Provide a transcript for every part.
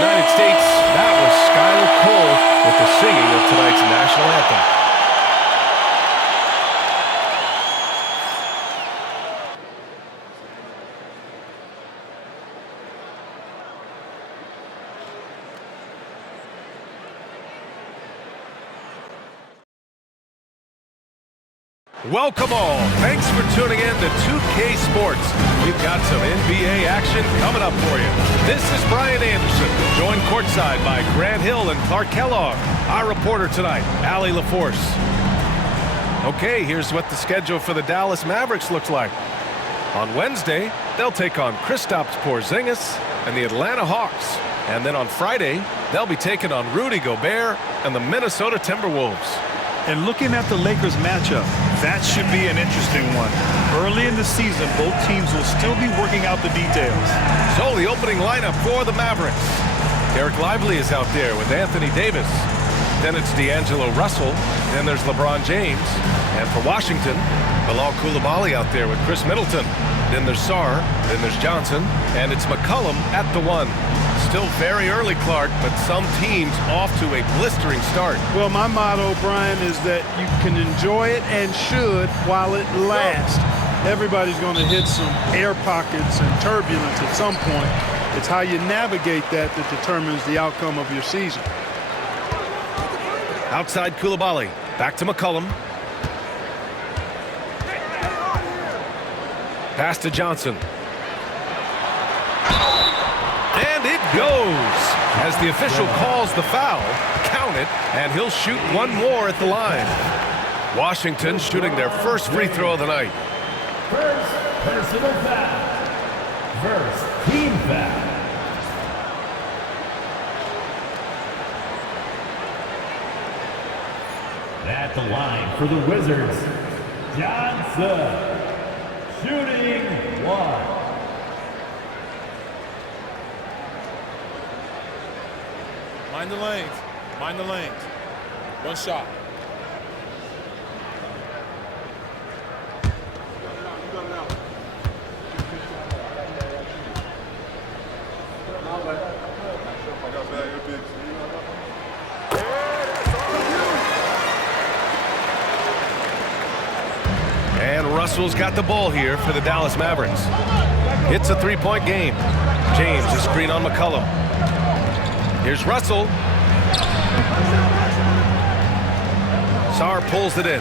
United States, that was Skylar Cole with the singing of tonight's national anthem. Welcome all. Thanks for tuning in to 2K Sports. We've got some NBA action coming up for you. This is Brian Anderson, joined courtside by Grant Hill and Clark Kellogg. Our reporter tonight, Allie LaForce. Okay, here's what the schedule for the Dallas Mavericks looks like. On Wednesday, they'll take on Kristaps Porzingis and the Atlanta Hawks. And then on Friday, they'll be taking on Rudy Gobert and the Minnesota Timberwolves. And looking at the Lakers matchup, that should be an interesting one. Early in the season, both teams will still be working out the details. So the opening lineup for the Mavericks. Derek Lively is out there with Anthony Davis. Then it's D'Angelo Russell. Then there's LeBron James. And for Washington, Bilal Coulibaly out there with Chris Middleton. Then there's Sarr. Then there's Johnson. And it's McCollum at the 1. Still very early, Clark, but some teams off to a blistering start. Well, my motto, Brian, is that you can enjoy it and should while it lasts. Everybody's going to hit some air pockets and turbulence at some point. It's how you navigate that determines the outcome of your season. Outside Coulibaly. Back to McCollum. Pass to Johnson. And it goes. As the official calls the foul, count it, and he'll shoot one more at the line. Washington shooting their first free throw of the night. First personal foul. First team foul. At the line for the Wizards, Johnson. Shooting 1. Mind the lanes. Mind the lanes. One shot. And Russell's got the ball here for the Dallas Mavericks. It's a three-point game. James, a screen on McCollum. Here's Russell. Sarr pulls it in.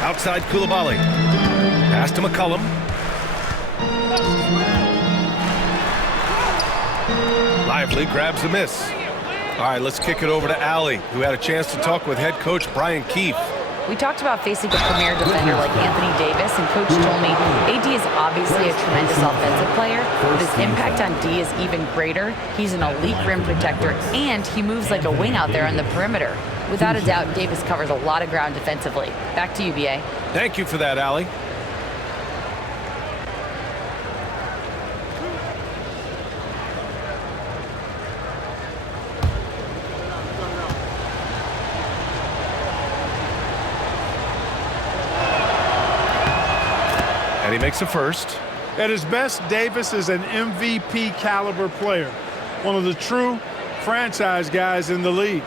Outside Coulibaly. Pass to McCollum. Lively grabs the miss. All right, let's kick it over to Allie, who had a chance to talk with head coach Brian Keefe. We talked about facing a premier defender like Anthony Davis, and Coach told me AD is obviously a tremendous offensive player, but his impact on D is even greater. He's an elite rim protector, and he moves like a wing out there on the perimeter. Without a doubt, Davis covers a lot of ground defensively. Back to you, BA. Thank you for that, Allie. And he makes a first. At his best, Davis is an MVP caliber player, one of the true franchise guys in the league.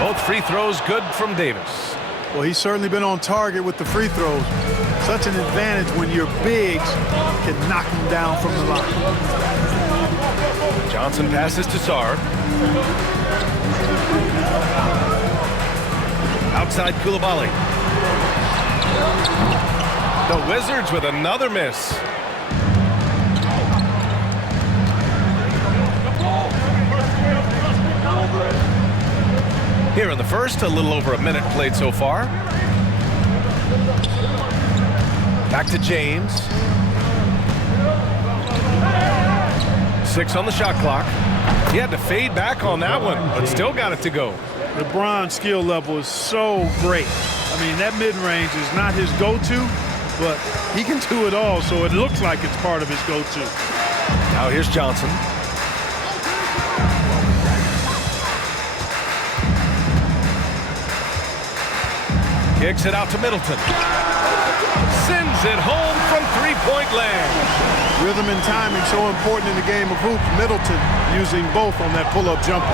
Both free throws good from Davis. Well, he's certainly been on target with the free throws. Such an advantage when your bigs can knock him down from the line. Johnson passes to Sarr. Outside Coulibaly. The Wizards with another miss. Here in the first, a little over a minute played so far. Back to James. 6 on the shot clock. He had to fade back on that one, but still got it to go. LeBron's skill level is so great. I mean, that mid-range is not his go-to, but he can do it all, so it looks like it's part of his go-to. Now here's Johnson. Kicks it out to Middleton. Sends it home from three-point land. Rhythm and timing so important in the game of hoops. Middleton using both on that pull-up jumper.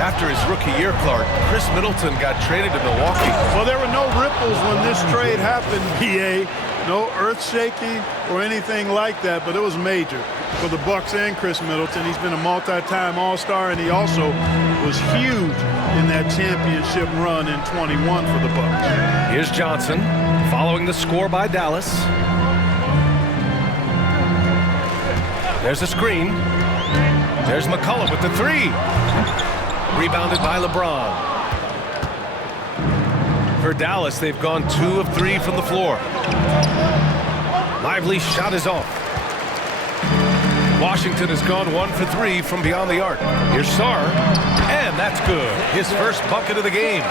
After his rookie year, Clark, Chris Middleton got traded to Milwaukee. Well, there were no ripples when this trade happened, PA. No earth-shaking or anything like that, but it was major for the Bucks and Chris Middleton. He's been a multi-time All-Star, and he also was huge in that championship run in 21 for the Bucks. Here's Johnson, following the score by Dallas. There's a screen. There's McCullough with the three. Rebounded by LeBron. For Dallas, they've gone 2 of 3 from the floor. Lively shot is off. Washington has gone 1 for 3 from beyond the arc. Here's Sarr, and that's good. His first bucket of the game.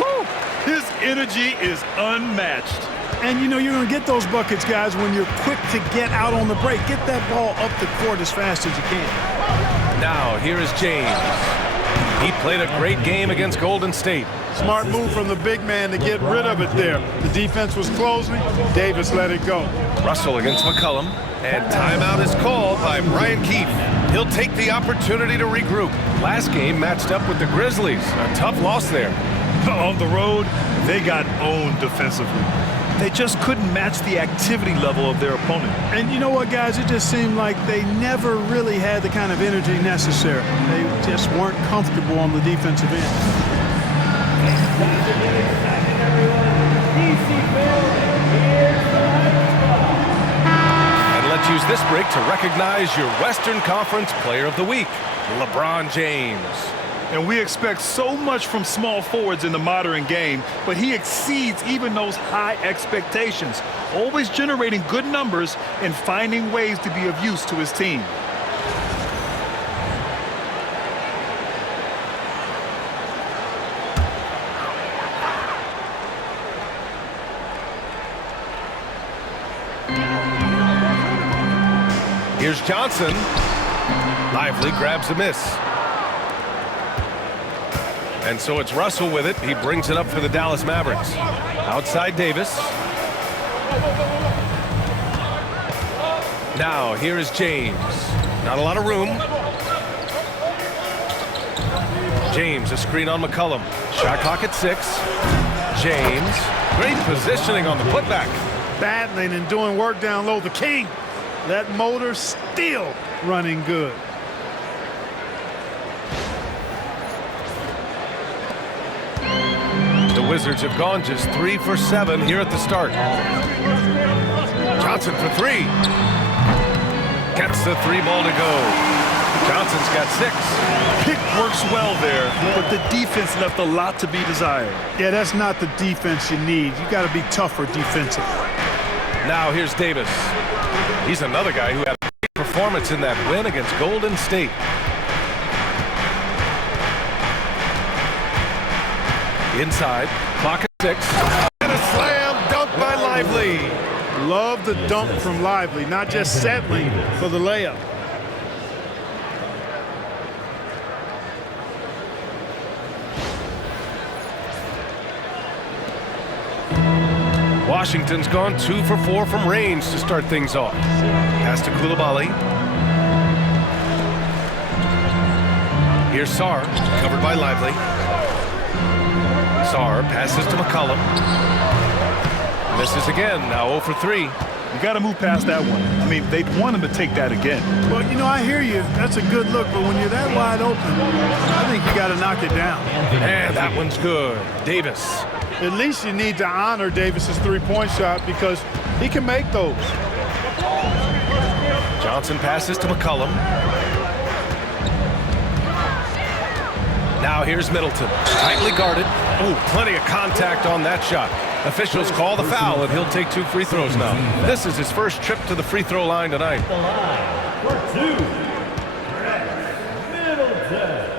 Woo! His energy is unmatched. And, you know, you're going to get those buckets, guys, when you're quick to get out on the break. Get that ball up the court as fast as you can. Now, here is James. He played a great game against Golden State. Smart move from the big man to get rid of it there. The defense was closing. Davis let it go. Russell against McCollum. And timeout is called by Brian Keefe. He'll take the opportunity to regroup. Last game matched up with the Grizzlies. A tough loss there. On the road, they got owned defensively. They just couldn't match the activity level of their opponent. And you know what, guys? It just seemed like they never really had the kind of energy necessary. They just weren't comfortable on the defensive end. And let's use this break to recognize your Western Conference Player of the Week, LeBron James. And we expect so much from small forwards in the modern game, but he exceeds even those high expectations, always generating good numbers and finding ways to be of use to his team. Here's Johnson. Lively grabs a miss. And so it's Russell with it. He brings it up for the Dallas Mavericks. Outside Davis. Now here is James. Not a lot of room. James, a screen on McCollum. Shot clock at 6. James, great positioning on the putback. Battling and doing work down low. The king. That motor still running good. The Wizards have gone just 3 for 7 here at the start. Johnson for 3. Gets the 3 ball to go. Johnson's got 6. Pick works well there, but the defense left a lot to be desired. Yeah, that's not the defense you need. You got to be tougher defensively. Now here's Davis. He's another guy who had a great performance in that win against Golden State. Inside, clock at 6. And a slam dunk by Lively. Love the dunk from Lively, not just settling for the layup. Washington's gone 2 for 4 from range to start things off. Pass to Coulibaly. Here's Sarr, covered by Lively. Sarr passes to McCollum. Misses again, now 0 for 3. You got to move past that one. I mean, they'd want him to take that again. Well, you know, I hear you. That's a good look, but when you're that wide open, I think you got to knock it down. And that one's good. Davis. At least you need to honor Davis's three-point shot because he can make those. Johnson passes to McCollum. Now here's Middleton. Tightly guarded. Ooh, plenty of contact on that shot. Officials call the foul, and he'll take 2 free throws now. This is his first trip to the free throw line tonight. The line for 2. Middleton.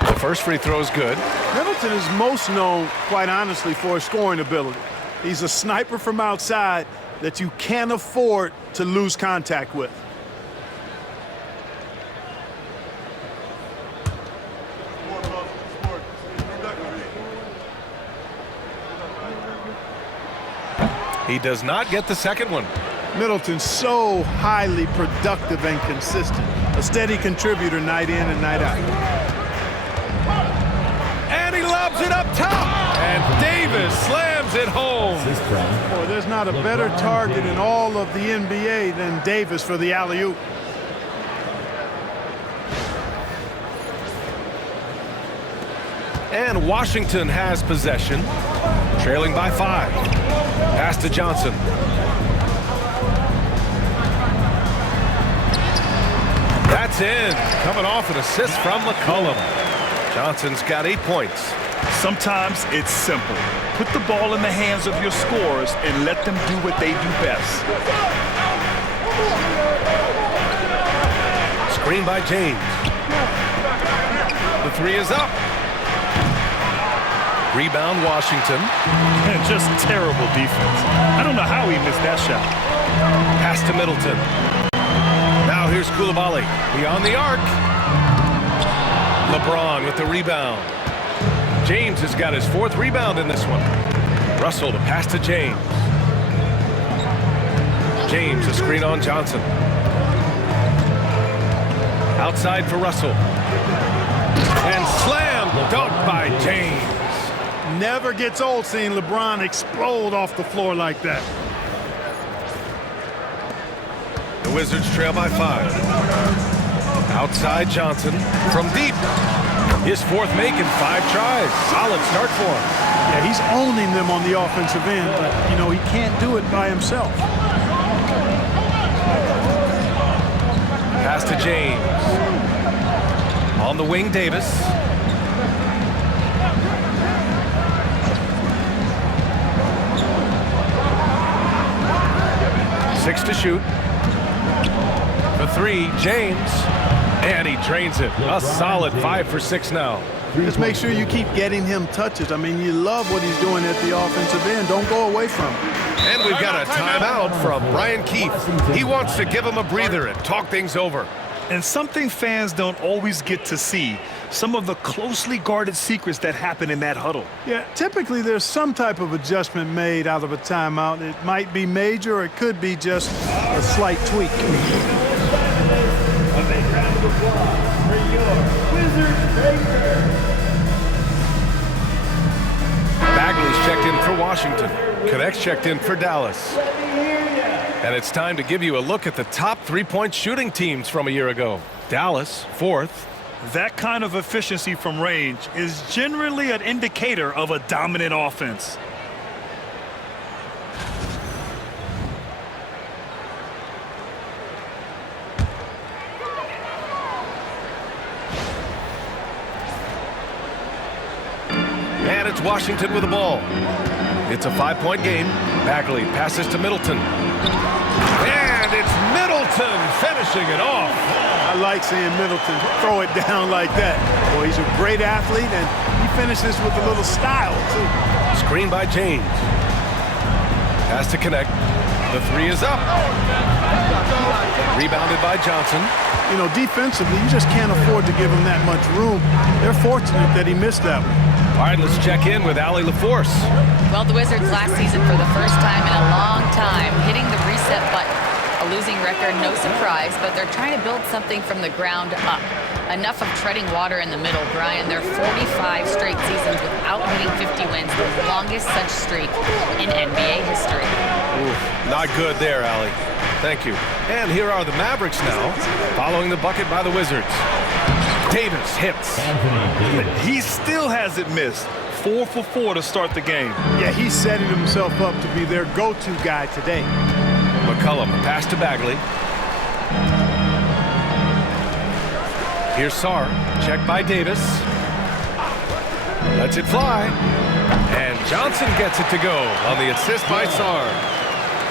The first free throw is good. Middleton is most known, quite honestly, for his scoring ability. He's a sniper from outside that you can't afford to lose contact with. He does not get the second one. Middleton's so highly productive and consistent. A steady contributor night in and night out. And he lobs it up top. And Davis slams it home. Boy, there's not a better target in all of the NBA than Davis for the alley-oop. And Washington has possession, trailing by 5. Pass to Johnson. That's in. Coming off an assist from McCollum. Johnson's got 8 points. Sometimes it's simple. Put the ball in the hands of your scorers and let them do what they do best. Screen by James. The 3 is up. Rebound Washington. And just terrible defense. I don't know how he missed that shot. Pass to Middleton. Now here's Koulibaly beyond the arc. LeBron with the rebound. James has got his 4th rebound in this one. Russell to pass to James. James a screen on Johnson. Outside for Russell. And slam dunk by James. Never gets old seeing LeBron explode off the floor like that. The Wizards trail by 5. Outside Johnson from deep. His 4th make in 5 tries. Solid start for him. Yeah, he's owning them on the offensive end, but, you know, he can't do it by himself. Pass to James. On the wing, Davis. Six to shoot. For 3, James. And he drains it. A solid 5 for 6 now. Just make sure you keep getting him touches. I mean, you love what he's doing at the offensive end. Don't go away from him. And we've got a timeout from Brian Keefe. He wants to give him a breather and talk things over. And something fans don't always get to see, some of the closely guarded secrets that happen in that huddle. Yeah, typically there's some type of adjustment made out of a timeout. It might be major or it could be just a slight tweak. A big round of applause for your Wizards Baker. Bagley's checked in for Washington. Connect's checked in for Dallas. And it's time to give you a look at the top 3-point shooting teams from a year ago. Dallas, 4th. That kind of efficiency from range is generally an indicator of a dominant offense. And it's Washington with the ball. It's a 5-point game. Bagley passes to Middleton. And it's Middleton finishing it off. I like seeing Middleton throw it down like that. Boy, he's a great athlete, and he finishes with a little style, too. Screen by James. Pass to Connect. The 3 is up. Rebounded by Johnson. You know, defensively, you just can't afford to give him that much room. They're fortunate that he missed that one. All right, let's check in with Allie LaForce. Well, the Wizards last season, for the first time in a long time, hitting the reset button. A losing record, no surprise, but they're trying to build something from the ground up. Enough of treading water in the middle, Brian. They're 45 straight seasons without hitting 50 wins, the longest such streak in NBA history. Oof, not good there, Allie. Thank you. And here are the Mavericks now, following the bucket by the Wizards. Davis hits. He still hasn't missed. 4 for 4 to start the game. Yeah, he's setting himself up to be their go-to guy today. McCollum, pass to Bagley. Here's Sarr, checked by Davis. Lets it fly. And Johnson gets it to go on the assist by Sarr.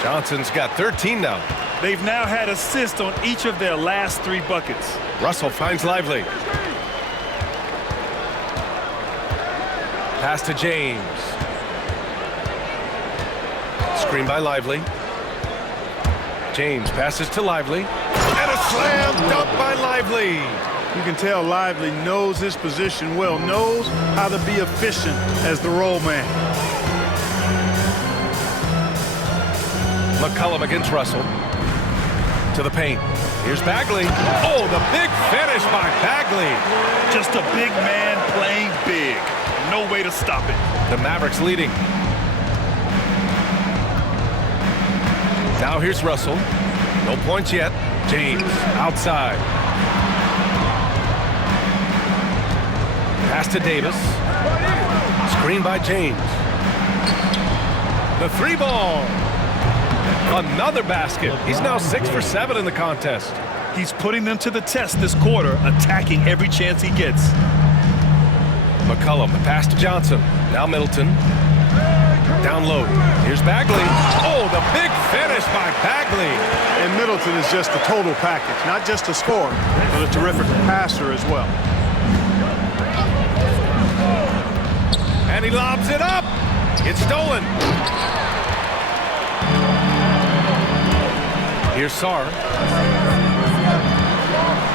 Johnson's got 13 now. They've now had assists on each of their last 3 buckets. Russell finds Lively. Pass to James. Screen by Lively. James passes to Lively. And a slam dunk by Lively. You can tell Lively knows his position well, knows how to be efficient as the roll man. McCollum against Russell. To the paint. Here's Bagley. Oh, the big finish by Bagley. Just a big man playing big. No way to stop it. The Mavericks leading. Now here's Russell. No points yet. James outside. Pass to Davis. Screen by James. The 3-ball. Another basket. He's now 6 for 7 in the contest. He's putting them to the test this quarter, attacking every chance he gets. McCollum, the pass to Johnson. Now Middleton. Down low. Here's Bagley. Oh, the big finish by Bagley. And Middleton is just the total package, not just a scorer, but a terrific passer as well. And he lobs it up. It's stolen. Here's Sarr.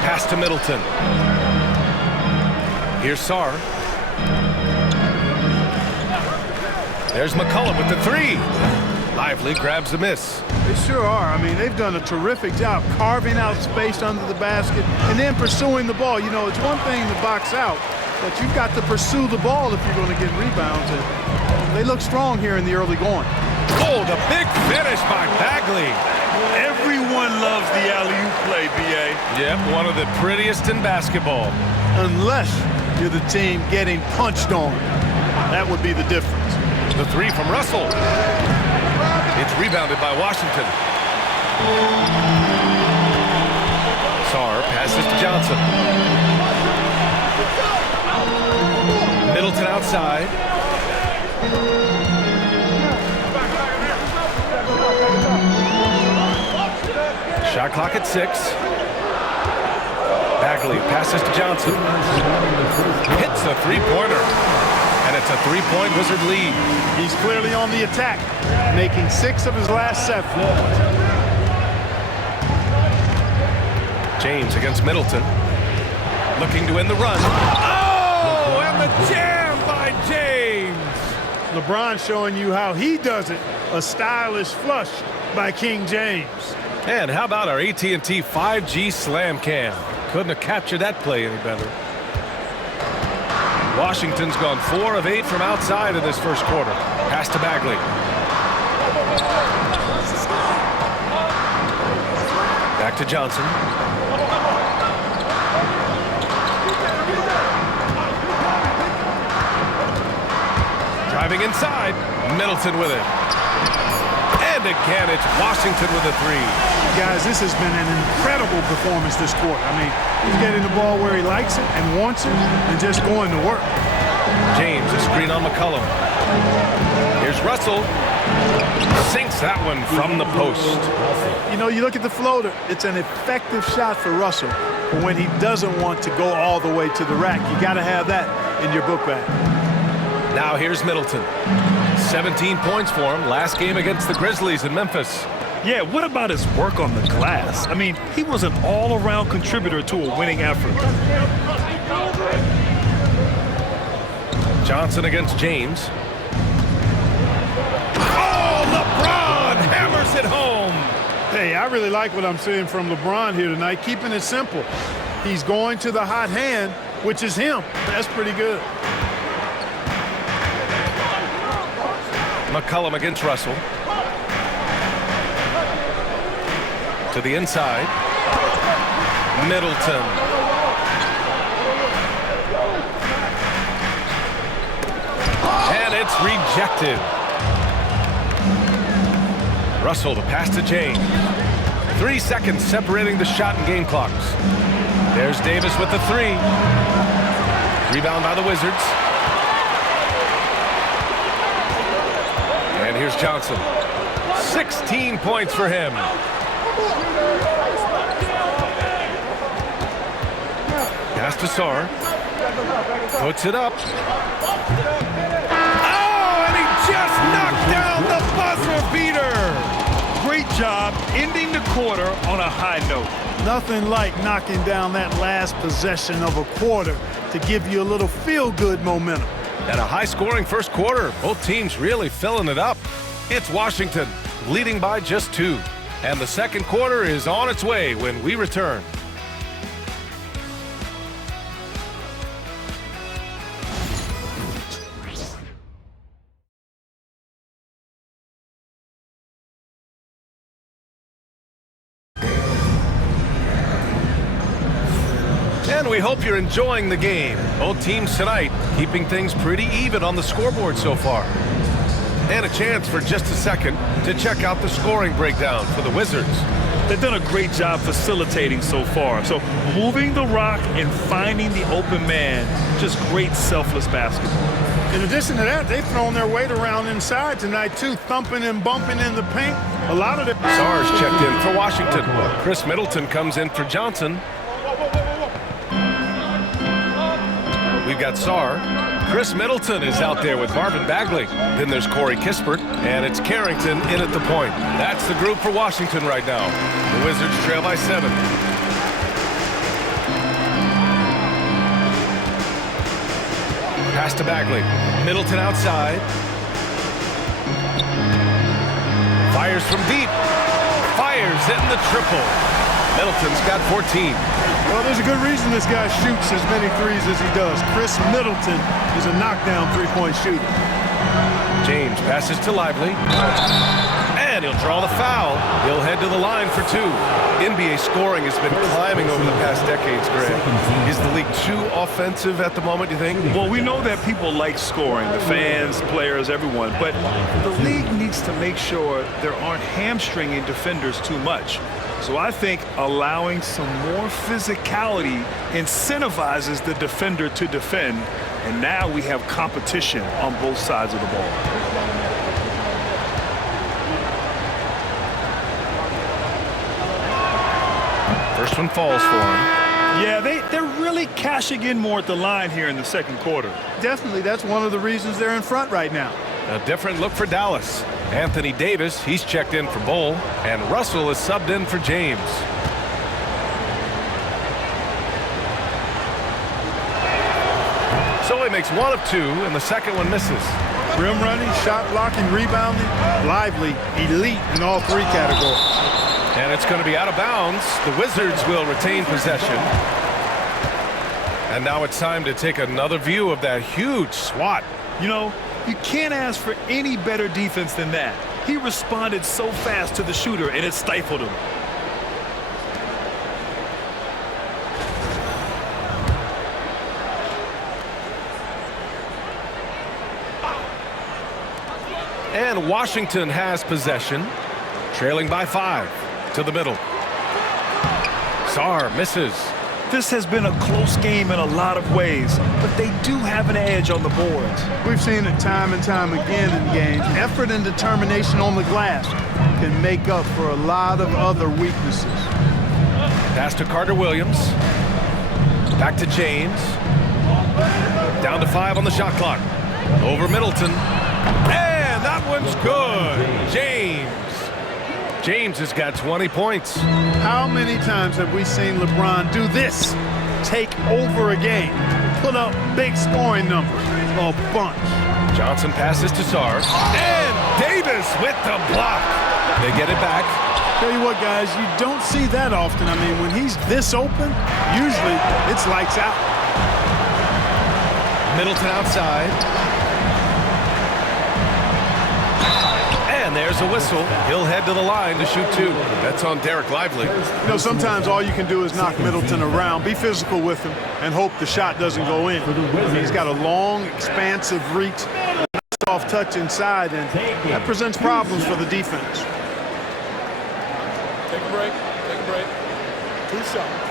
Pass to Middleton. Here's Sarr. There's McCollum with the 3. Lively grabs the miss. They sure are. I mean, they've done a terrific job carving out space under the basket and then pursuing the ball. You know, it's one thing to box out, but you've got to pursue the ball if you're going to get rebounds. And they look strong here in the early going. Oh, the big finish by Bagley. Everyone loves the alley-oop play, B.A. Yep, one of the prettiest in basketball. Unless you're the team getting punched on. That would be the difference. The 3 from Russell. It's rebounded by Washington. Sarr passes to Johnson. Middleton outside. Shot clock at 6. Bagley passes to Johnson. Hits a 3-pointer. And it's a 3-point Wizard lead. He's clearly on the attack, making 6 of his last 7. James against Middleton. Looking to end the run. Oh, and the jam by James. LeBron showing you how he does it. A stylish flush by King James. And how about our AT&T 5G Slam Cam? Couldn't have captured that play any better. Washington's gone 4 of 8 from outside in this first quarter. Pass to Bagley. Back to Johnson. Driving inside. Middleton with it. And again, it's Washington with a 3. Guys, this has been an incredible performance this quarter. I mean, he's getting the ball where he likes it and wants it and just going to work. James, a screen on McCollum. Here's Russell. Sinks that one from the post. You know, you look at the floater. It's an effective shot for Russell. But when he doesn't want to go all the way to the rack, you got to have that in your book bag. Now here's Middleton. 17 points for him. Last game against the Grizzlies in Memphis. Yeah, what about his work on the glass? I mean, he was an all-around contributor to a winning effort. Johnson against James. Oh, LeBron hammers it home. Hey, I really like what I'm seeing from LeBron here tonight, keeping it simple. He's going to the hot hand, which is him. That's pretty good. McCollum against Russell. To the inside. Middleton. And it's rejected. Russell to pass to James. 3 seconds separating the shot and game clocks. There's Davis with the 3. Rebound by the Wizards. And here's Johnson. 16 points for him. Pass to Sarr. Puts it up. Oh, and he just knocked down the buzzer beater. job ending the quarter on a high note. Nothing like knocking down that last possession of a quarter to give you a little feel-good momentum. And a high-scoring first quarter. Both teams really filling it up. It's Washington leading by just 2. And the second quarter is on its way when we return. And we hope you're enjoying the game. Both teams tonight keeping things pretty even on the scoreboard so far. And a chance for just a second to check out the scoring breakdown for the Wizards. They've done a great job facilitating so far. So moving the rock and finding the open man, just great selfless basketball. In addition to that, they've thrown their weight around inside tonight, too, thumping and bumping in the paint. A lot of it. Sarr's checked in for Washington. Chris Middleton comes in for Johnson. We've got Sarr. Chris Middleton is out there with Marvin Bagley. Then there's Corey Kispert, and it's Carrington in at the point. That's the group for Washington right now. The Wizards trail by 7. Pass to Bagley. Middleton outside. Fires from deep. Fires in the triple. Middleton's got 14. Well, there's a good reason this guy shoots as many threes as he does. Chris Middleton is a knockdown three-point shooter. James passes to Lively. And he'll draw the foul. He'll head to the line for 2. NBA scoring has been climbing over the past decades, Graham. Is the league too offensive at the moment, you think? Well, we know that people like scoring, the fans, players, everyone. But the league needs to make sure there aren't hamstringing defenders too much. So I think allowing some more physicality incentivizes the defender to defend. And now we have competition on both sides of the ball. First one falls for him. Yeah, they're really cashing in more at the line here in the second quarter. Definitely, that's one of the reasons they're in front right now. A different look for Dallas. Anthony Davis, he's checked in for Bull, and Russell is subbed in for James. So he makes 1 of 2, and the second one misses. Rim running, shot blocking, rebounding, Lively, elite in all 3 categories. And it's going to be out of bounds. The Wizards will retain possession. And now it's time to take another view of that huge swat. You know, you can't ask for any better defense than that. He responded so fast to the shooter, and it stifled him. And Washington has possession, trailing by 5 to the middle. Sarr misses. This has been a close game in a lot of ways, but they do have an edge on the boards. We've seen it time and time again in games. Effort and determination on the glass can make up for a lot of other weaknesses. Pass to Carter-Williams. Back to James. Down to 5 on the shot clock. Over Middleton. And that one's good. James has got 20 points. How many times have we seen LeBron do this? Take over a game. Put up big scoring numbers. A bunch. Johnson passes to Sarr. And Davis with the block. They get it back. Tell you what, guys, you don't see that often. I mean, when he's this open, usually it's lights out. Middleton outside. And there's a whistle. He'll head to the line to shoot 2. That's on Derek Lively. You know, sometimes all you can do is knock Middleton around, be physical with him, and hope the shot doesn't go in. He's got a long, expansive reach, soft touch inside, and that presents problems for the defense. Take a break. Take a break. 2 shots.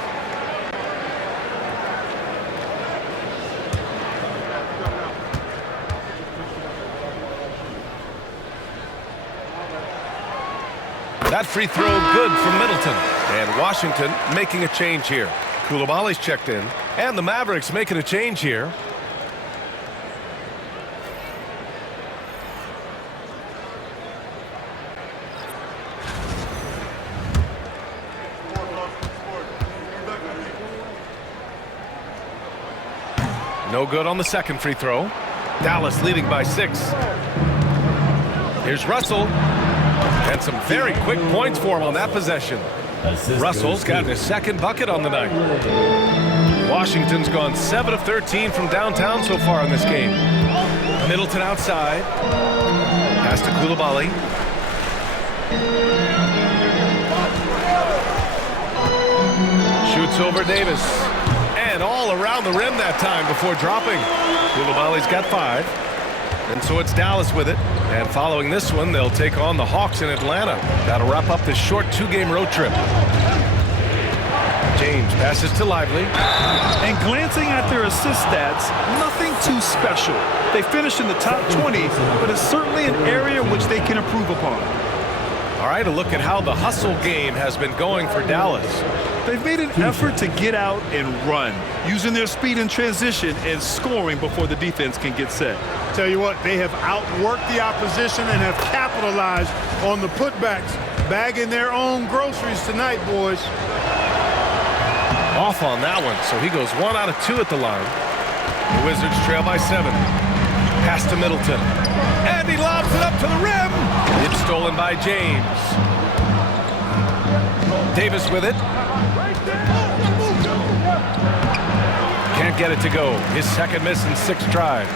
That free throw good from Middleton. And Washington making a change here. Koulibaly's checked in. And the Mavericks making a change here. No good on the second free throw. Dallas leading by 6. Here's Russell. And some very quick points for him on that possession. Russell's gotten his second bucket on the night. Washington's gone 7 of 13 from downtown so far in this game. Middleton outside. Pass to Coulibaly. Shoots over Davis. And all around the rim that time before dropping. Coulibaly's got 5. And so it's Dallas with it. And following this one, they'll take on the Hawks in Atlanta. That'll wrap up this short 2-game road trip. James passes to Lively. And glancing at their assist stats, nothing too special. They finished in the top 20, but it's certainly an area which they can improve upon. All right, a look at how the hustle game has been going for Dallas. They've made an effort to get out and run, using their speed in transition and scoring before the defense can get set. Tell you what, they have outworked the opposition and have capitalized on the putbacks, bagging their own groceries tonight, boys. Off on that one, so he goes 1 out of 2 at the line. The Wizards trail by 7. Pass to Middleton. And he lobs it up to the rim. It's stolen by James. Davis with it. Can't get it to go. His second miss in 6 tries.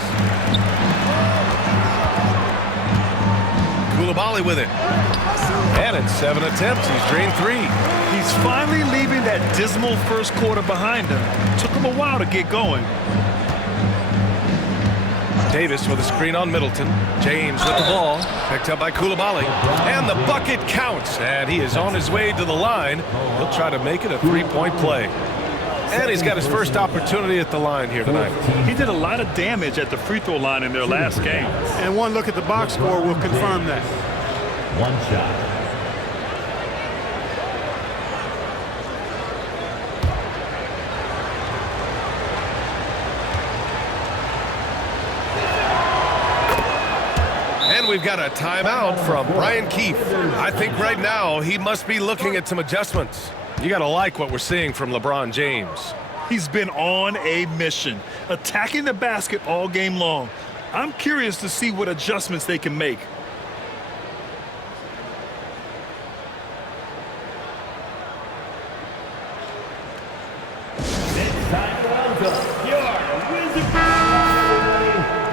Coulibaly with it. And in 7 attempts, he's drained 3. He's finally leaving that dismal first quarter behind him. Took him a while to get going. Davis with a screen on Middleton. James with the ball. Picked up by Coulibaly. And the bucket counts. And he is on his way to the line. He'll try to make it a 3-point play. And he's got his first opportunity at the line here tonight. He did a lot of damage at the free throw line in their last game. And one look at the box score will confirm that. One shot. And we've got a timeout from Brian Keefe. I think right now he must be looking at some adjustments. You got to like what we're seeing from LeBron James. He's been on a mission, attacking the basket all game long. I'm curious to see what adjustments they can make.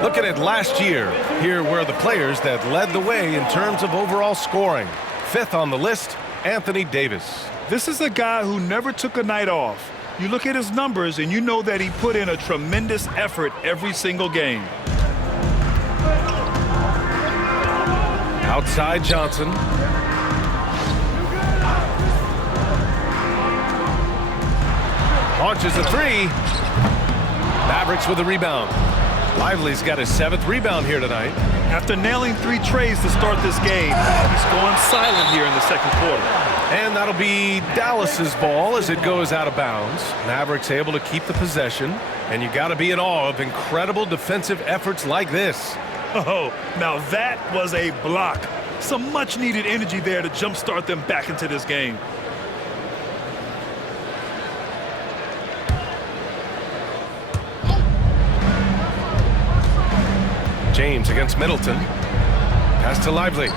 Looking at last year, here were the players that led the way in terms of overall scoring. 5th on the list, Anthony Davis. This is a guy who never took a night off. You look at his numbers and you know that he put in a tremendous effort every single game. Outside Johnson. Launches a 3. Mavericks with a rebound. Lively's got his 7th rebound here tonight. After nailing 3 trays to start this game, he's going silent here in the second quarter. And that'll be Dallas's ball as it goes out of bounds. Mavericks able to keep the possession. And you got to be in awe of incredible defensive efforts like this. Oh, now that was a block. Some much needed energy there to jumpstart them back into this game. James against Middleton. Pass to Lively.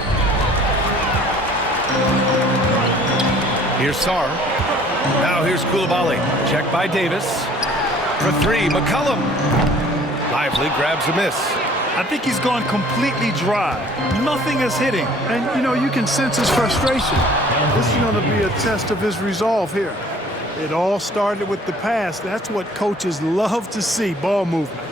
Here's Sarr. Now here's Coulibaly. Checked by Davis. For 3, McCollum. Lively grabs a miss. I think he's gone completely dry. Nothing is hitting. And, you know, you can sense his frustration. This is going to be a test of his resolve here. It all started with the pass. That's what coaches love to see, ball movement.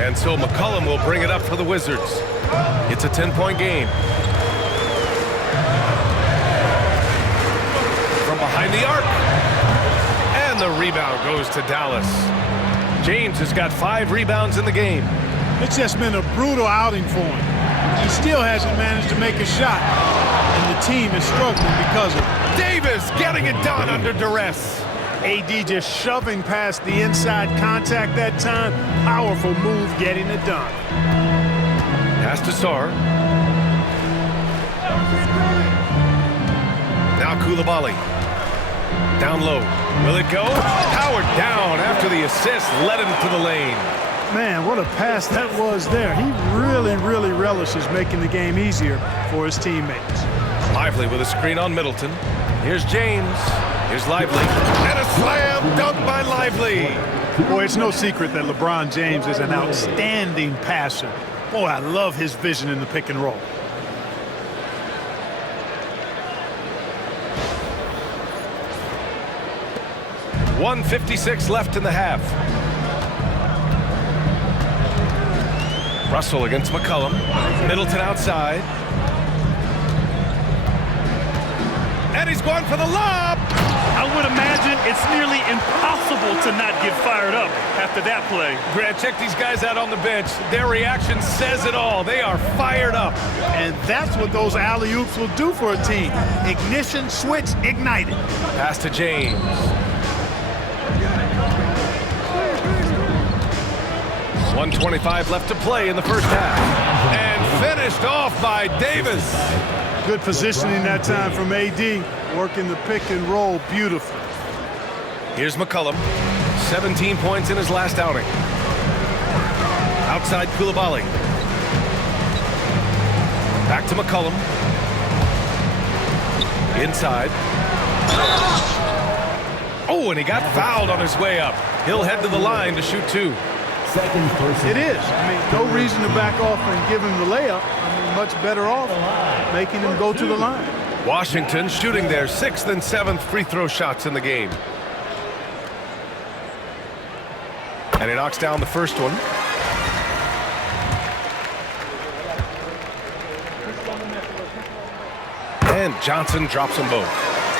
And so McCollum will bring it up for the Wizards. It's a 10-point game. From behind the arc. And the rebound goes to Dallas. James has got 5 rebounds in the game. It's just been a brutal outing for him. He still hasn't managed to make a shot. And the team is struggling because of it. Davis getting it done under duress. AD just shoving past the inside contact that time. Powerful move getting it done. Pass to Sarr. Now Coulibaly. Down low. Will it go? Powered down after the assist led him to the lane. Man, what a pass that was there. He really, really relishes making the game easier for his teammates. Lively with a screen on Middleton. Here's James. Here's Lively. And a slam dunk by Lively. Boy, it's no secret that LeBron James is an outstanding passer. Boy, I love his vision in the pick and roll. .156 left in the half. Russell against McCollum. Middleton outside. And he's going for the lob. I would imagine it's nearly impossible to not get fired up after that play. Grant, check these guys out on the bench. Their reaction says it all. They are fired up. And that's what those alley-oops will do for a team. Ignition, switch, ignited. Pass to James. .125 left to play in the first half. And finished off by Davis. Good positioning that time from AD. Working the pick and roll beautifully. Here's McCollum. 17 points in his last outing. Outside Koulibaly. Back to McCollum. Inside. Oh, and he got fouled on his way up. He'll head to the line to shoot two. It is. I mean, no reason to back off and give him the layup. I mean, much better off making him go to the line. Washington shooting their 6th and 7th free throw shots in the game. And he knocks down the first one. And Johnson drops them both.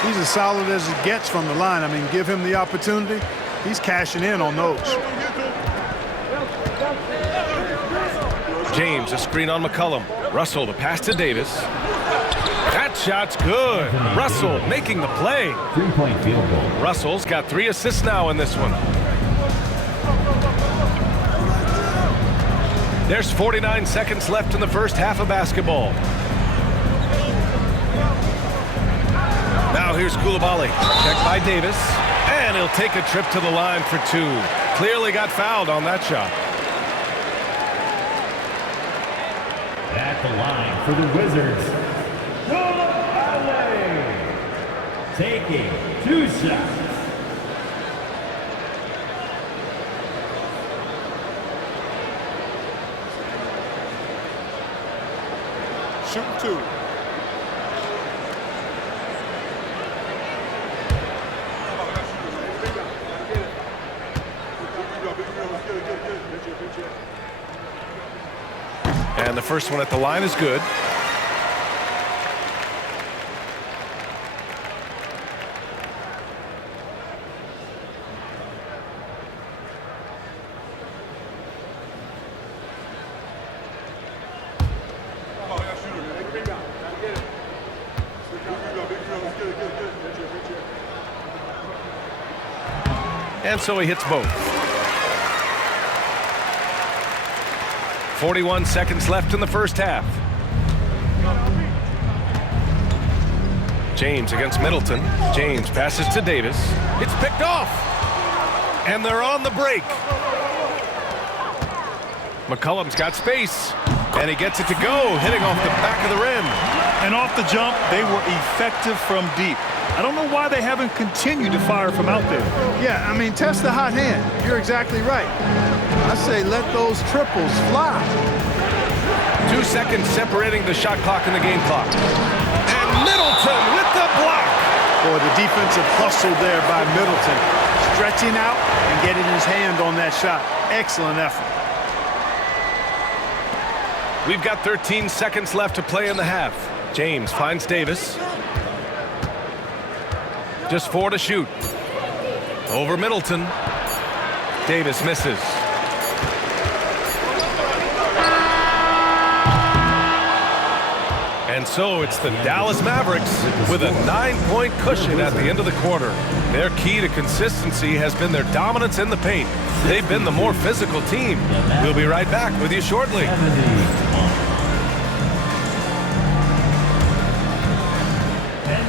He's as solid as it gets from the line. I mean, give him the opportunity. He's cashing in on those. James, a screen on McCollum. Russell, the pass to Davis. That shot's good. Russell making the play. 3-point field goal. Russell's got 3 assists now in this one. There's 49 seconds left in the first half of basketball. Now here's Koulibaly. Checked by Davis. And he'll take a trip to the line for 2. Clearly got fouled on that shot. At the line for the Wizards, Koulibaly taking 2 shots. Shoot 2. And the first one at the line is good. And so he hits both. 41 seconds left in the first half. James against Middleton. James passes to Davis. It's picked off. And they're on the break. McCollum's got space. And he gets it to go, hitting off the back of the rim. And off the jump, they were effective from deep. I don't know why they haven't continued to fire from out there. Yeah, I mean, test the hot hand. You're exactly right. I say let those triples fly. 2 seconds separating the shot clock and the game clock. And Middleton with the block. Boy, the defensive hustle there by Middleton. Stretching out and getting his hand on that shot. Excellent effort. We've got 13 seconds left to play in the half. James finds Davis. Just 4 to shoot. Over Middleton. Davis misses. And so it's the Dallas Mavericks with a 9-point cushion at the end of the quarter. Their key to consistency has been their dominance in the paint. They've been the more physical team. We'll be right back with you shortly. And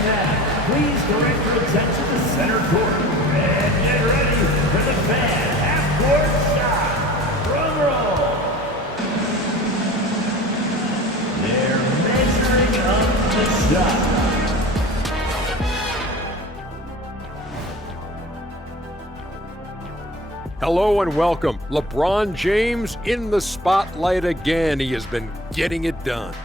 now, please direct your attention to ESPN half-court shot. Drum roll. They're measuring up to shot. Hello and welcome. LeBron James in the spotlight again. He has been getting it done.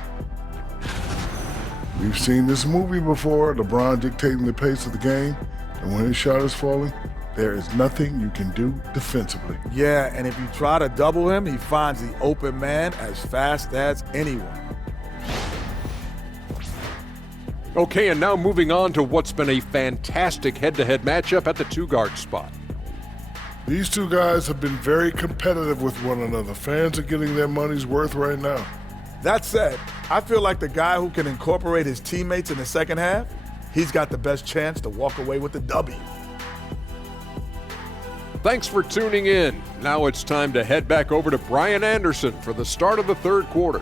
We've seen this movie before, LeBron dictating the pace of the game, and when his shot is falling, there is nothing you can do defensively. Yeah, and if you try to double him, he finds the open man as fast as anyone. Okay, and now moving on to what's been a fantastic head-to-head matchup at the two-guard spot. These two guys have been very competitive with one another. Fans are getting their money's worth right now. That said, I feel like the guy who can incorporate his teammates in the second half, he's got the best chance to walk away with the W. Thanks for tuning in. Now it's time to head back over to Brian Anderson for the start of the third quarter.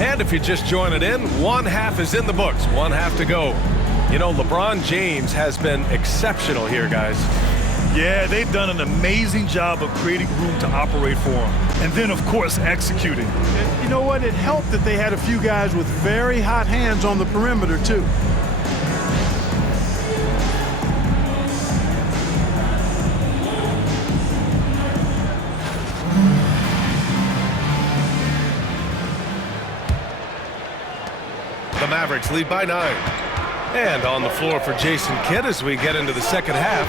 And if you're just joining in, one half is in the books, one half to go. You know, LeBron James has been exceptional here, guys. Yeah, they've done an amazing job of creating room to operate for him. And then, of course, executing. And you know what? It helped that they had a few guys with very hot hands on the perimeter, too. The Mavericks lead by 9. And on the floor for Jason Kidd as we get into the second half,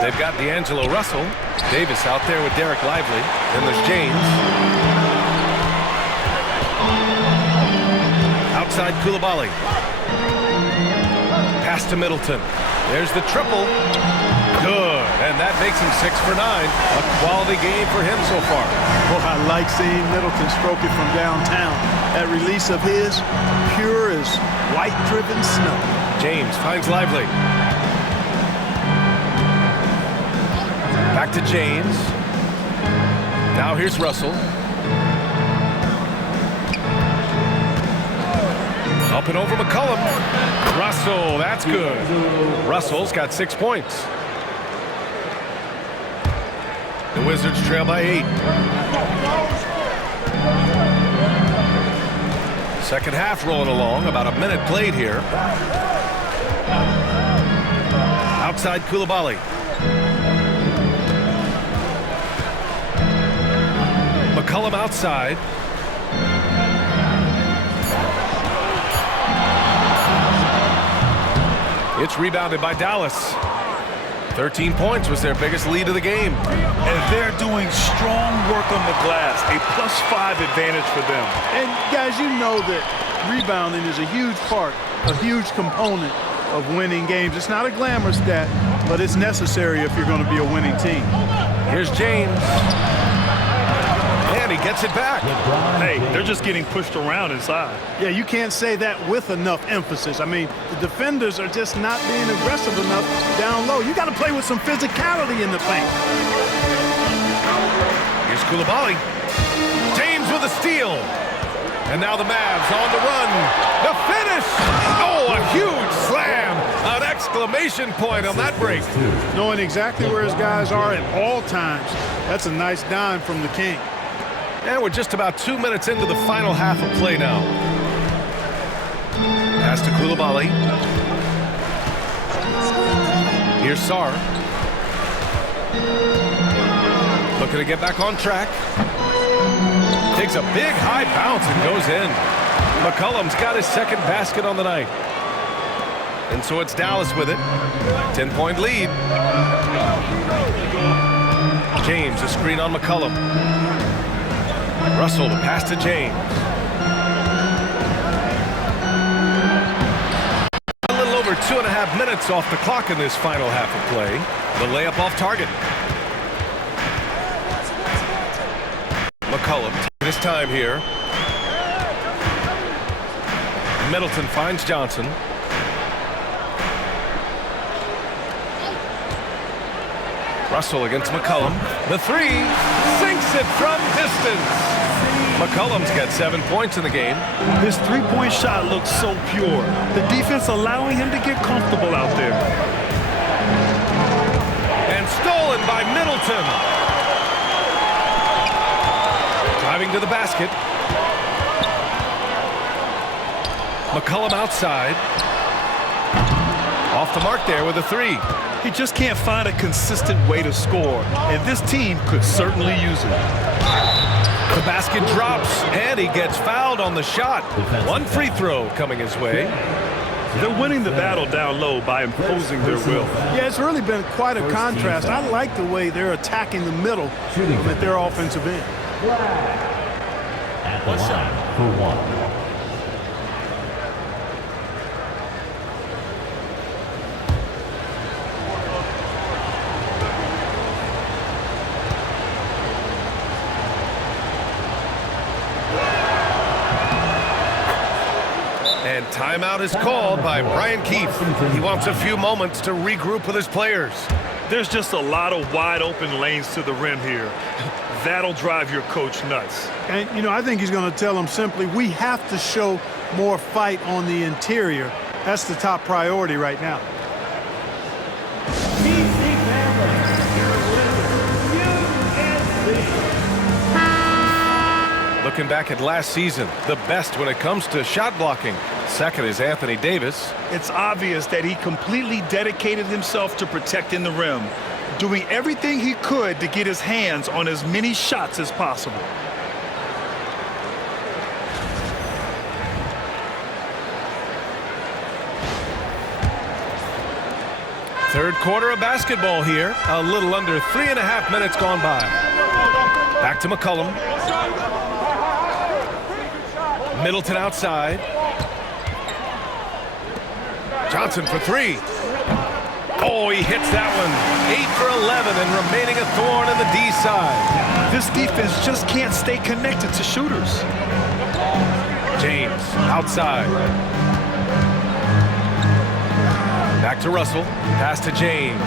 they've got D'Angelo Russell. Davis out there with Derek Lively. Then there's James. Outside Coulibaly. Pass to Middleton. There's the triple. Good. And that makes him 6 for 9. A quality game for him so far. Well, I like seeing Middleton stroke it from downtown. That release of his, pure as white-driven snow. James finds Lively. Back to James. Now here's Russell. Up and over McCollum. Russell, that's good. Russell's got 6 points. The Wizards trail by 8. Second half rolling along, about a minute played here. Outside Coulibaly. McCollum outside. It's rebounded by Dallas. 13 points was their biggest lead of the game. And they're doing strong work on the glass, a +5 advantage for them. And guys, you know that rebounding is a huge part, a huge component of winning games. It's not a glamour stat, but it's necessary if you're going to be a winning team. Here's James. And he gets it back. Hey, they're just getting pushed around inside. Yeah, you can't say that with enough emphasis. I mean, the defenders are just not being aggressive enough down low. You got to play with some physicality in the paint. Here's Coulibaly. James with a steal. And now the Mavs on the run. The finish. Oh, a huge slam. An exclamation point on that break. Knowing exactly where his guys are at all times. That's a nice dime from the King. And we're just about 2 minutes into the final half of play now. Pass to Coulibaly. Here's Sarr. Looking to get back on track. Takes a big high bounce and goes in. McCollum's got his second basket on the night. And so it's Dallas with it. 10-point lead. James, a screen on McCollum. Russell, the pass to James. A little over 2.5 minutes off the clock in this final half of play. The layup off target. McCollum taking his time here. Middleton finds Johnson. Russell against McCollum. The three, sinks it from distance. McCollum's got 7 points in the game. His three-point shot looks so pure. The defense allowing him to get comfortable out there. And stolen by Middleton. Driving to the basket. McCollum outside. Off the mark there with a three. He just can't find a consistent way to score, and this team could certainly use it. The basket drops, and he gets fouled on the shot. One free throw coming his way. They're winning the battle down low by imposing their will. Yeah, it's really been quite a contrast. I like the way they're attacking the middle at their offensive end. At the line for one. And timeout is called by Brian Keefe. He wants a few moments to regroup with his players. There's just a lot of wide open lanes to the rim here. That'll drive your coach nuts. And, you know, I think he's going to tell them simply, we have to show more fight on the interior. That's the top priority right now. Looking back at last season, the best when it comes to shot blocking. Second is Anthony Davis. It's obvious that he completely dedicated himself to protecting the rim, doing everything he could to get his hands on as many shots as possible. Third quarter of basketball here. A little under 3.5 minutes gone by. Back to McCollum. Middleton outside. Johnson for three. Oh, he hits that one. 8 for 11 and remaining a thorn in the D side. This defense just can't stay connected to shooters. James outside. Back to Russell. Pass to James.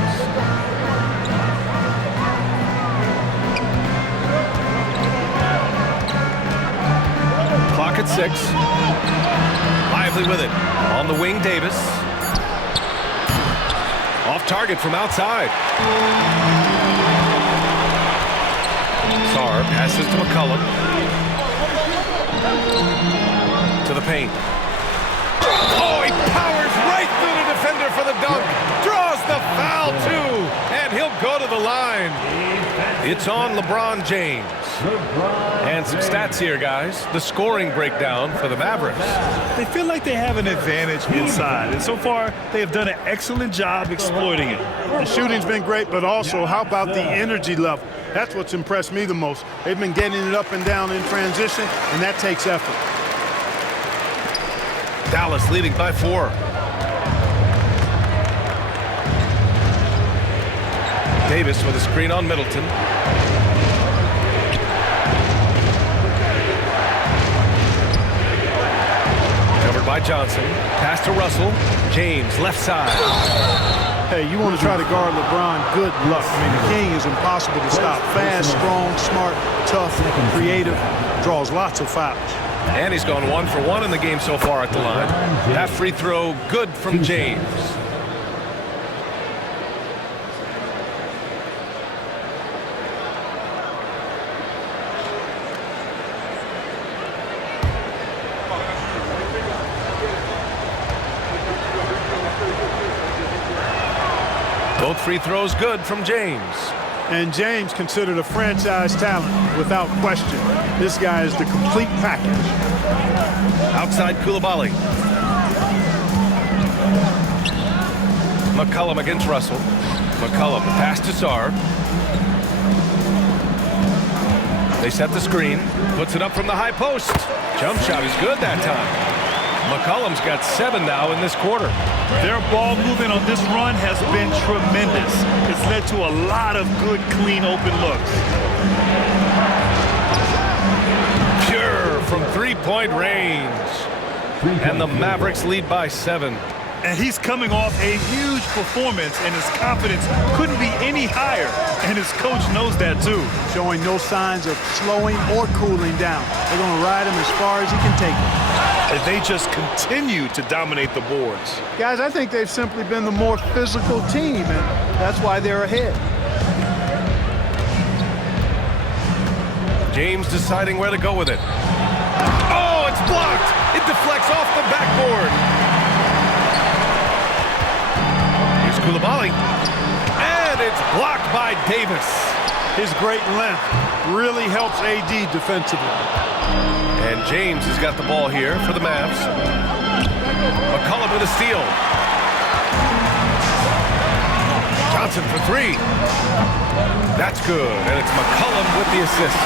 Clock at 6. Lively with it. On the wing, Davis. Off target from outside. Sarr passes to McCollum. To the paint. Oh, he powers right through the defender for the dunk. Draws the foul, too. And he'll go to the line. It's on LeBron James. And some stats here, guys. The scoring breakdown for the Mavericks. They feel like they have an advantage inside, and so far they have done an excellent job exploiting it. The shooting's been great, but also how about the energy level? That's what's impressed me the most. They've been getting it up and down in transition, and that takes effort. Dallas leading by 4. Davis with a screen on Middleton. Covered by Johnson. Pass to Russell. James, left side. Hey, you want to try to guard LeBron, good luck. I mean, the king is impossible to stop. Fast, strong, smart, tough, creative, draws lots of fouls. And he's gone 1 for 1 in the game so far at the line. That free throw good from James. Both free throws good from James. And James considered a franchise talent without question. This guy is the complete package. Outside Coulibaly. McCollum against Russell. McCollum pass to Sarr. They set the screen. Puts it up from the high post. Jump shot is good that time. McCollum's got 7 now in this quarter. Their ball movement on this run has been tremendous. It's led to a lot of good, clean, open looks. Pure from three-point range. And the Mavericks lead by 7. And he's coming off a huge performance, and his confidence couldn't be any any higher, and his coach knows that too. Showing no signs of slowing or cooling down. They're going to ride him as far as he can take it. And they just continue to dominate the boards. Guys, I think they've simply been the more physical team, and that's why they're ahead. James deciding where to go with it. Oh, it's blocked. It deflects off the backboard. Here's Coulibaly. And it's blocked by Davis. His great length really helps AD defensively. And James has got the ball here for the Mavs. McCollum with a steal. Johnson for three. That's good. And it's McCollum with the assist.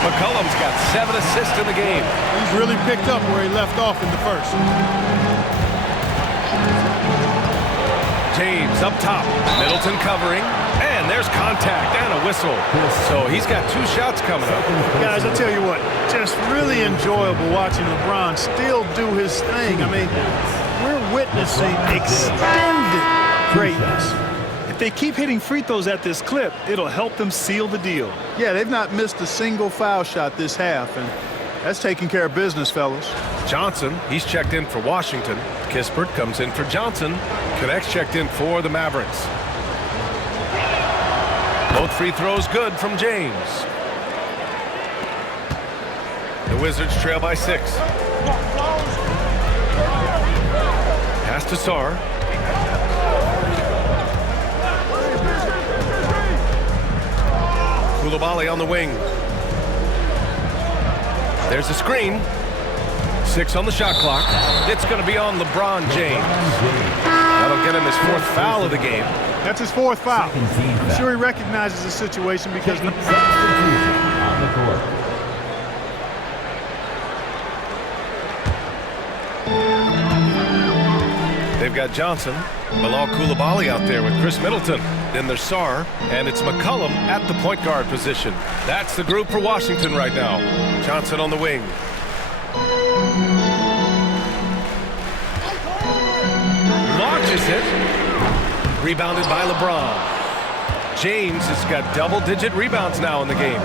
McCollum's got 7 assists in the game. He's really picked up where he left off in the first. James up top. Middleton covering. And there's contact and a whistle. So he's got 2 shots coming up. Guys, I tell you what, just really enjoyable watching LeBron still do his thing. I mean, we're witnessing extended greatness. If they keep hitting free throws at this clip, it'll help them seal the deal. Yeah, they've not missed a single foul shot this half, and that's taking care of business, fellas. Johnson, he's checked in for Washington. Kispert comes in for Johnson. Connects checked in for the Mavericks. Both free throws good from James. The Wizards trail by 6. Pass to Sarr. Coulibaly on the wing. There's a screen. 6 on the shot clock. It's going to be on LeBron James. That'll get him his 4th foul of the game. That's his 4th foul. I'm sure he recognizes the situation because they've got Johnson, Bilal Coulibaly out there with Chris Middleton. Then there's Sarr, and it's McCollum at the point guard position. That's the group for Washington right now. Johnson on the wing. Launches it. Rebounded by LeBron. James has got double-digit rebounds now in the game.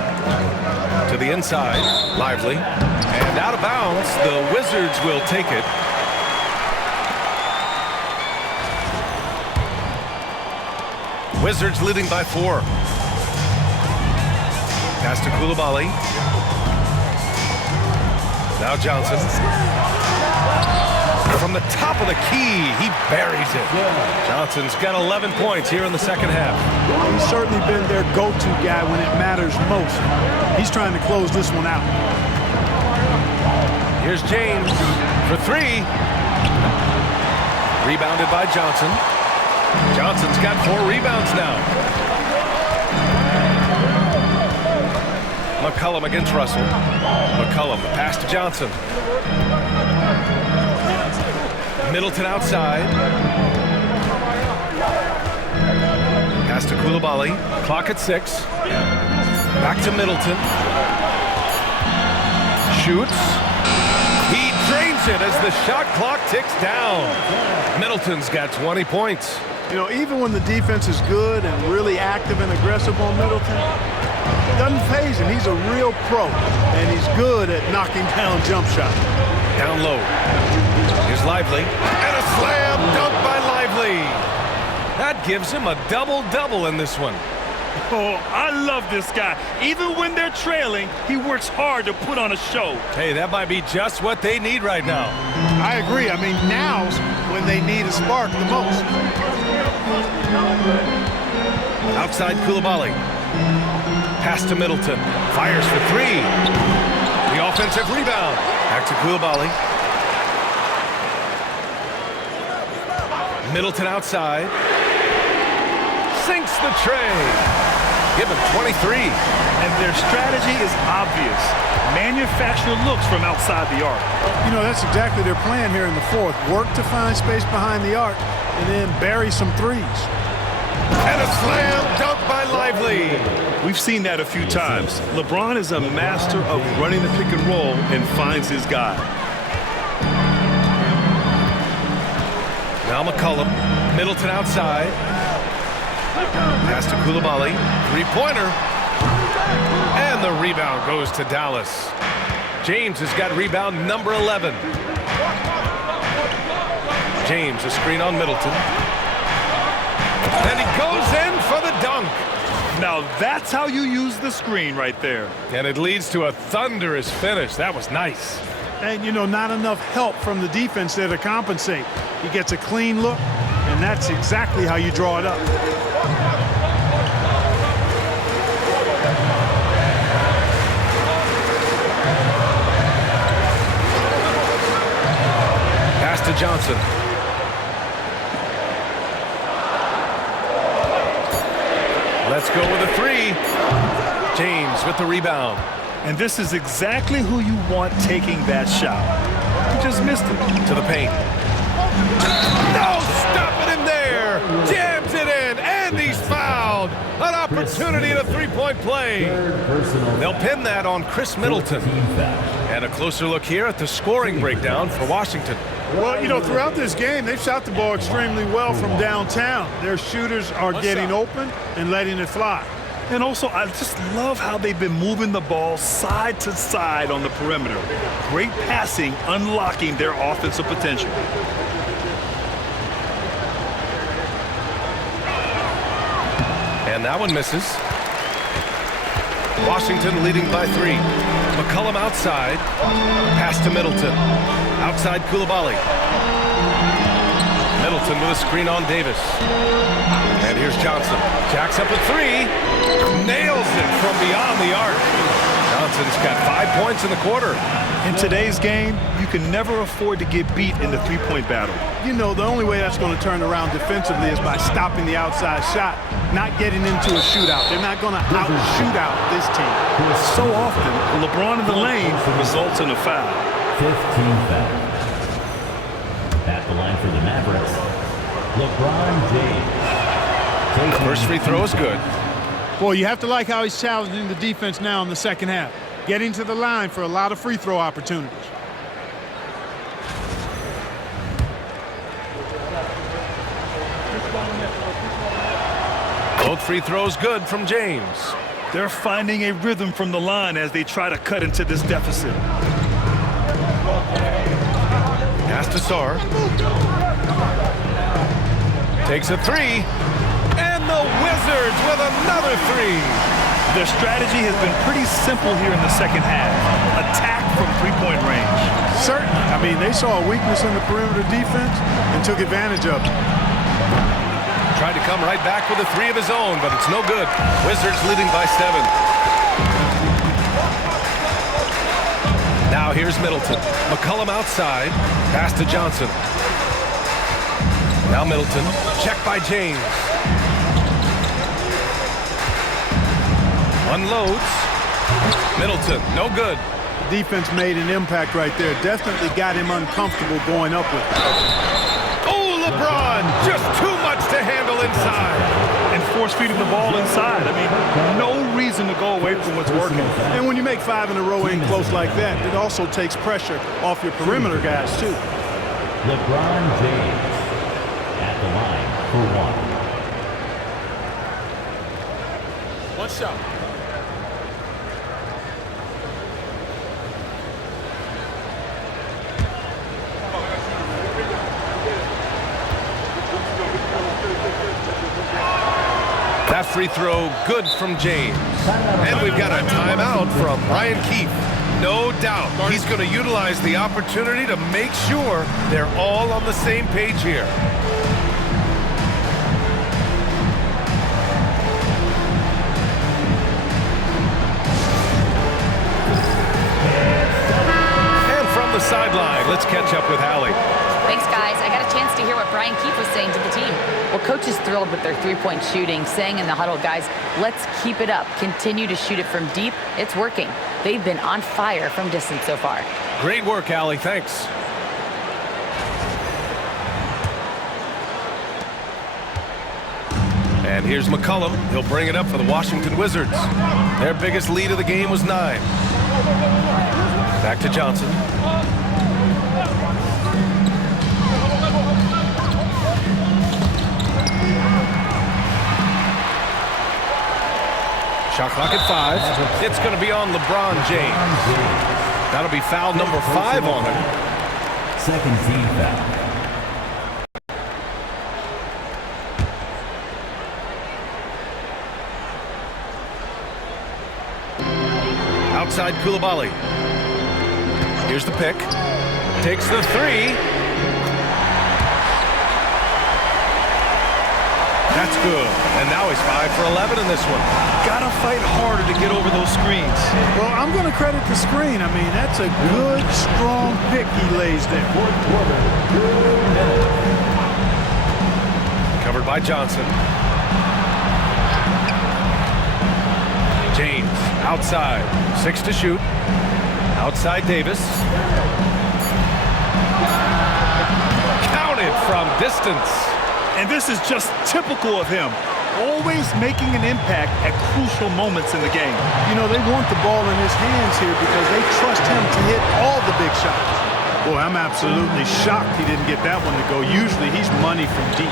To the inside, Lively. And out of bounds, the Wizards will take it. Wizards leading by 4. Pass to Coulibaly. Now Johnson. From the top of the key, he buries it. Johnson's got 11 points here in the second half. He's certainly been their go-to guy when it matters most. He's trying to close this one out. Here's James for 3. Rebounded by Johnson. Johnson's got 4 rebounds now. McCollum against Russell. McCollum, the pass to Johnson. Middleton outside. Pass to Coulibaly. Clock at 6. Back to Middleton. Shoots. He drains it as the shot clock ticks down. Middleton's got 20 points. You know, even when the defense is good and really active and aggressive on Middleton, it doesn't faze him. He's a real pro, and he's good at knocking down jump shots. Down low. Here's Lively. And a slam dunk by Lively. That gives him a double-double in this one. Oh, I love this guy. Even when they're trailing, he works hard to put on a show. Hey, that might be just what they need right now. I agree. I mean, now's when they need a spark the most. Outside Coulibaly. Pass to Middleton. Fires for 3. The offensive rebound. Back to Coulibaly. Middleton outside. Sinks the tray. Give him 23. And their strategy is obvious. Manufacture looks from outside the arc. You know, that's exactly their plan here in the 4th. Work to find space behind the arc and then bury some threes. And a slam dunk by Lively. We've seen that a few times. LeBron is a master of running the pick and roll and finds his guy. Now McCollum. Middleton outside. Pass to Coulibaly, three-pointer. And the rebound goes to Dallas. James has got rebound number 11. James, a screen on Middleton. And he goes in for the dunk. Now that's how you use the screen right there. And it leads to a thunderous finish. That was nice. And, you know, not enough help from the defense there to compensate. He gets a clean look, and that's exactly how you draw it up. Pass to Johnson. Let's go with a three. James with the rebound. And this is exactly who you want taking that shot. He just missed it. To the paint. No, stopping him there. Jams it in, and he's fouled. An opportunity at a three-point play. They'll pin that on Chris Middleton. And a closer look here at the scoring breakdown for Washington. Well, you know, throughout this game, they've shot the ball extremely well from downtown. Their shooters are getting open and letting it fly. And also, I just love how they've been moving the ball side to side on the perimeter. Great passing, unlocking their offensive potential. And that one misses. Washington leading by 3. McCollum outside. Pass to Middleton. Outside Coulibaly. Middleton with a screen on Davis. And here's Johnson. Jacks up a 3. Nails it from beyond the arc. Johnson's got 5 points in the quarter. In today's game, you can never afford to get beat in the three-point battle. You know, the only way that's going to turn around defensively is by stopping the outside shot, not getting into a shootout. They're not going to out-shoot out this team. So often, LeBron in the lane results in a foul. 15 foul. At the line for the Mavericks, LeBron James. The first free throw is good. Boy, you have to like how he's challenging the defense now in the second half. Getting to the line for a lot of free throw opportunities. Both free throws good from James. They're finding a rhythm from the line as they try to cut into this deficit. Pass to Sarr. Takes a 3. And the Wizards with another 3. Their strategy has been pretty simple here in the second half. Attack from three-point range. Certainly. I mean, they saw a weakness in the perimeter defense and took advantage of it. Tried to come right back with a 3 of his own, but it's no good. Wizards leading by 7. Now here's Middleton. McCollum outside. Pass to Johnson. Now Middleton. Check by James. Unloads. Middleton, no good. The defense made an impact right there. Definitely got him uncomfortable going up with it. Oh, LeBron, just too much to handle inside. And force-feeding the ball inside. I mean, no reason to go away from what's working. And when you make 5 in a row in close like that, it also takes pressure off your perimeter guys, too. LeBron James at the line for 1. One shot. That free throw good from James. And we've got a timeout from Brian Keefe. No doubt he's going to utilize the opportunity to make sure they're all on the same page here. And from the sideline, let's catch up with Hallie. Thanks, guys. I got a chance to hear what Brian Keefe was saying to the team. Well, coach is thrilled with their three-point shooting, saying in the huddle, guys, let's keep it up. Continue to shoot it from deep. It's working. They've been on fire from distance so far. Great work, Allie. Thanks. And here's McCollum. He'll bring it up for the Washington Wizards. Their biggest lead of the game was 9. Back to Johnson. Shot clock at 5. It's going to be on LeBron James. That'll be foul number 5 on him. Second team foul. Outside Koulibaly. Here's the pick. Takes the 3. That's good. And now he's 5 for 11 in this one. Gotta fight harder to get over those screens. Well, I'm going to credit the screen. I mean, that's a good, strong pick he lays there. Covered by Johnson. James outside. 6 to shoot. Outside Davis. Counted from distance. And this is just typical of him. Always making an impact at crucial moments in the game. You know, they want the ball in his hands here because they trust him to hit all the big shots. Boy, I'm absolutely shocked he didn't get that one to go. Usually he's money from deep.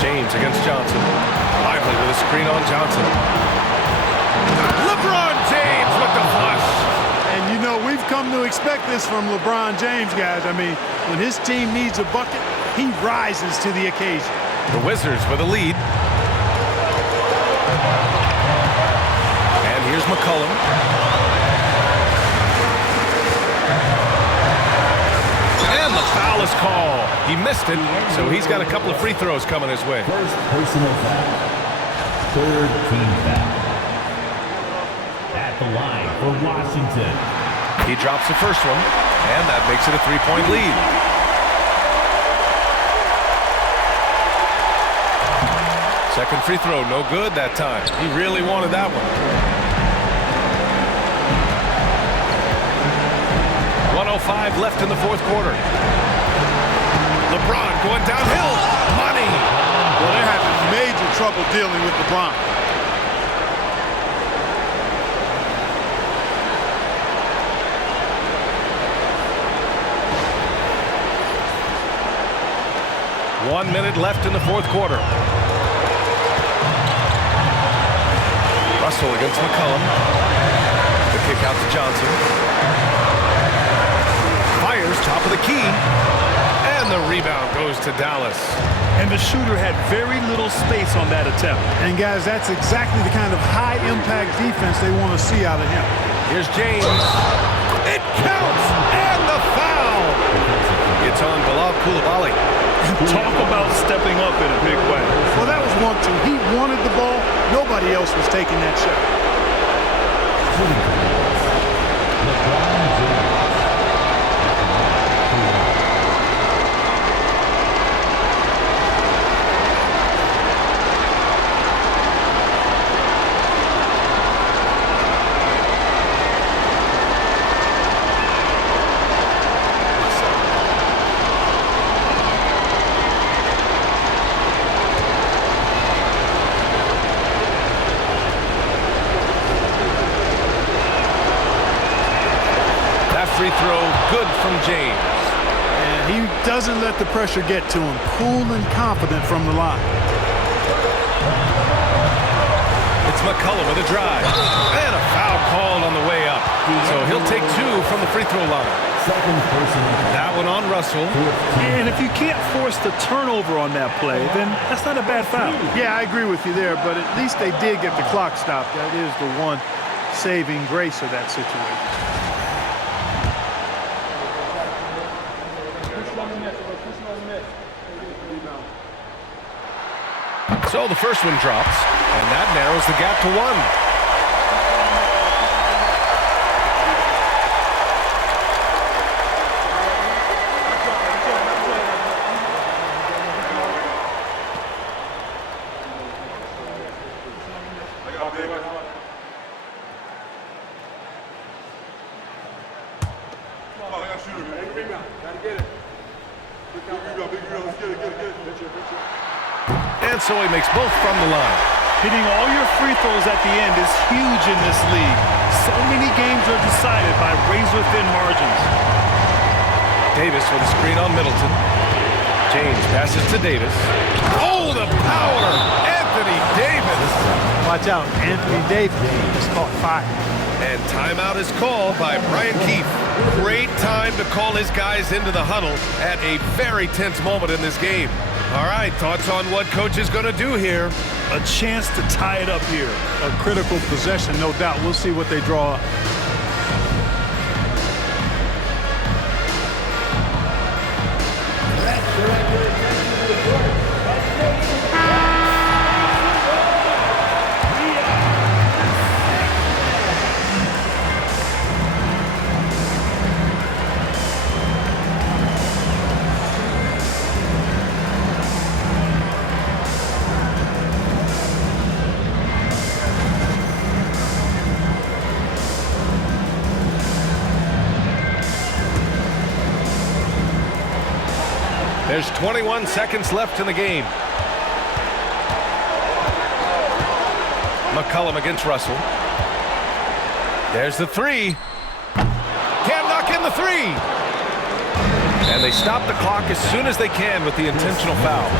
James against Johnson. Lively with a screen on Johnson. LeBron James with the flush. And you know, we've come to expect this from LeBron James, guys. I mean, when his team needs a bucket, he rises to the occasion. The Wizards with a lead. And here's McCollum. And the foul is called. He missed it, so he's got a couple of free throws coming his way. First personal foul. Third team foul. At the line for Washington. He drops the first one, and that makes it a 3-point lead. Second free throw, no good that time. He really wanted that one. 1:05 left in the fourth quarter. LeBron going downhill. Money. Well, they're having major trouble dealing with LeBron. One minute left in the fourth quarter. Russell against McCollum. The kick out to Johnson. Fires top of the key. And the rebound goes to Dallas. And the shooter had very little space on that attempt. And guys, that's exactly the kind of high-impact defense they want to see out of him. Here's James. It counts! And the foul! It's on Bilal Koulibaly. Talk about stepping up in a big way. Well, that was 1-2. He wanted the ball. Nobody else was taking that shot. Free throw, good from James. And he doesn't let the pressure get to him. Cool and confident from the line. It's McCollum with a drive. And a foul called on the way up. So he'll take 2 from the free throw line. That one on Russell. And if you can't force the turnover on that play, then that's not a bad foul. Yeah, I agree with you there, but at least they did get the clock stopped. That is the one saving grace of that situation. So the first one drops, and that narrows the gap to 1. And so he makes both from the line. Hitting all your free throws at the end is huge in this league. So many games are decided by razor-thin margins. Davis with a screen on Middleton. James passes to Davis. Oh, the power! Anthony Davis! Watch out, Anthony Davis just caught fire. And timeout is called by Brian Keefe. Great time to call his guys into the huddle at a very tense moment in this game. All right, thoughts on what coach is going to do here? A chance to tie it up here. A critical possession, no doubt. We'll see what they draw up. There's 21 seconds left in the game. McCollum against Russell. There's the three. Can't knock in the three. And they stop the clock as soon as they can with the intentional foul.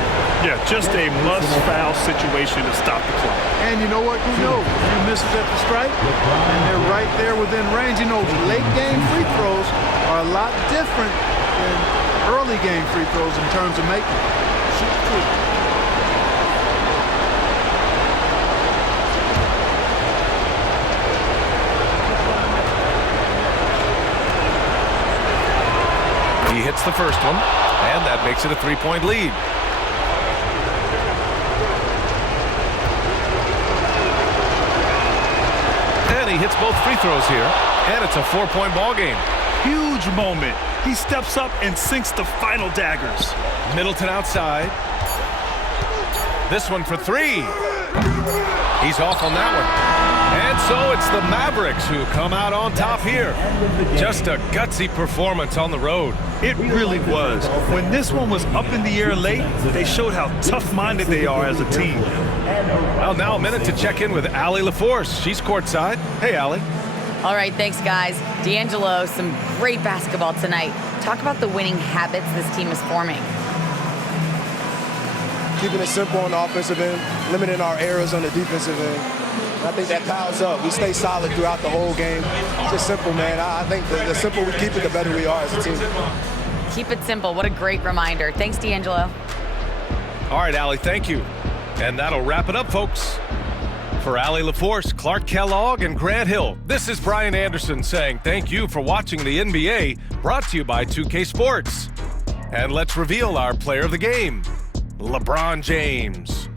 Yeah, just a must-foul situation to stop the clock. And you know what? Who knows? If you miss it at the stripe, and they're right there within range. You know, late-game free throws are a lot different than early game free throws in terms of making. He hits the first one, and that makes it a three-point lead. And he hits both free throws here, and it's a four-point ball game. Huge moment. He steps up and sinks the final daggers. Middleton outside. This one for three. He's off on that one. And so it's the Mavericks who come out on top here. Just a gutsy performance on the road. It really was. When this one was up in the air late, they showed how tough-minded they are as a team. Well, now a minute to check in with Allie LaForce. She's courtside. Hey, Allie. All right, thanks, guys. D'Angelo, some great basketball tonight. Talk about the winning habits this team is forming. Keeping it simple on the offensive end, limiting our errors on the defensive end. I think that piles up. We stay solid throughout the whole game. It's just simple, man. I think the simpler we keep it, the better we are as a team. Keep it simple. What a great reminder. Thanks, D'Angelo. All right, Allie, thank you. And that'll wrap it up, folks. For Allie LaForce, Clark Kellogg, and Grant Hill, this is Brian Anderson saying thank you for watching the NBA, brought to you by 2K Sports. And let's reveal our player of the game, LeBron James.